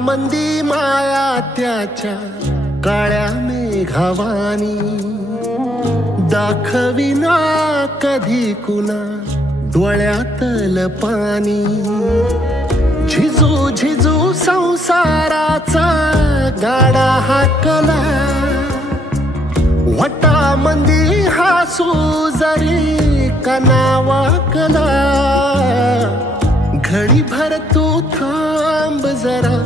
मंदी माया त्याच्या काळ्या मेघावानी, दाखविना कधी कुणा डोळ्यातल पाणी। झिजू झिजू संसाराचा गाडा हाकला, वटा मंदी हासू जरी कनावाकला। घडी भर तू थांब जरा,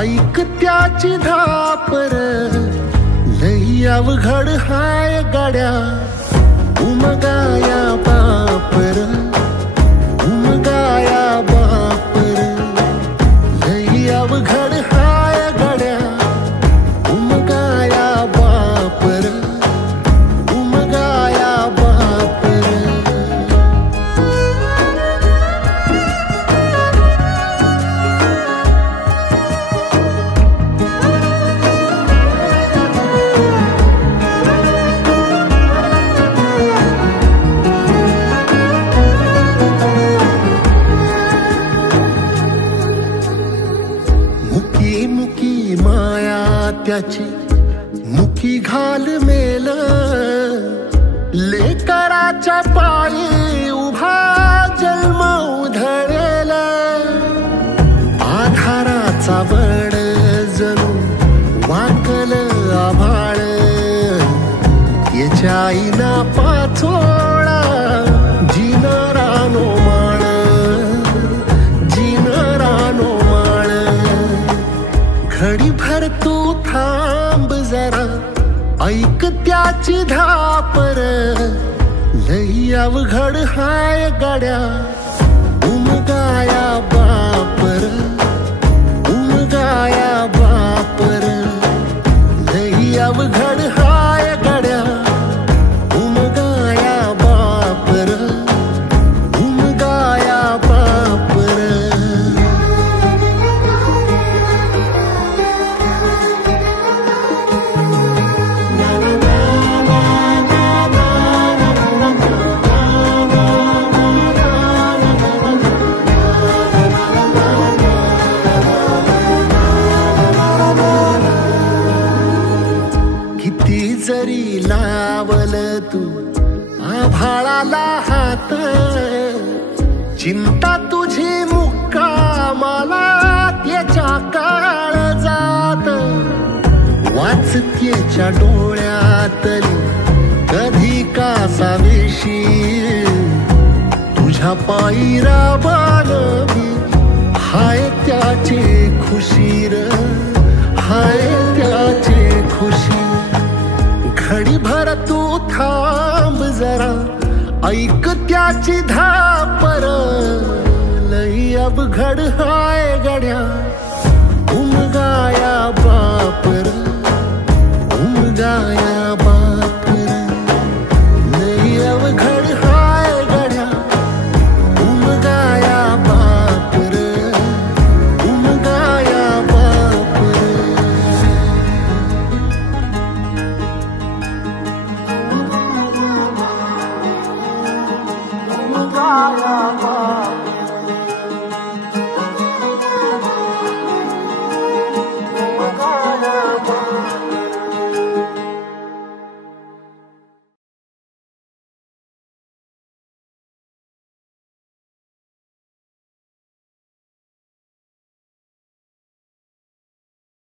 ऐक त्याची धापर, लई अवघड हाय गाड्या उमगाया बापर, उमगाया बापर, लई अवघड हाय गाड्या उमगाया बापर, उमगाया बापर। मुकी मुकी माया त्याची मुकी घाल मेल, लेकराच्या पायी उभा जन्म उधळेल। आधाराचा वड जणू वाकल आभाळ, याच्या आईना पाचोळा जिनारानो माळ, जिनारानो माळ। घडी भर तू थांब जरा, ऐक त्याची धापर, लई अवघड हाय गाड्या उमगाया बापर, उमगाया बापर, लई अवघड हाय गाड्या उमगाया बापर, उमगाया बापर। किती जरी लावल तू आभाळाला हात, चिंता तुझी मुक्कामाला त्याच्या काळजात। वाचतेच्या डोळ्यातली कधी कासावेशी, तुझ्या पायी राबानवी हाय त्याची खुशीर, हाय त्याची खुशी। घडी भर तू थांब जरा, ऐक त्याची धापर, लई अवघड हाय गड्या उमगाया बापर, उमगाया बापर, लई अवघड हाय गड्या उमगाया बापर, उमगाया बापर। उमगाया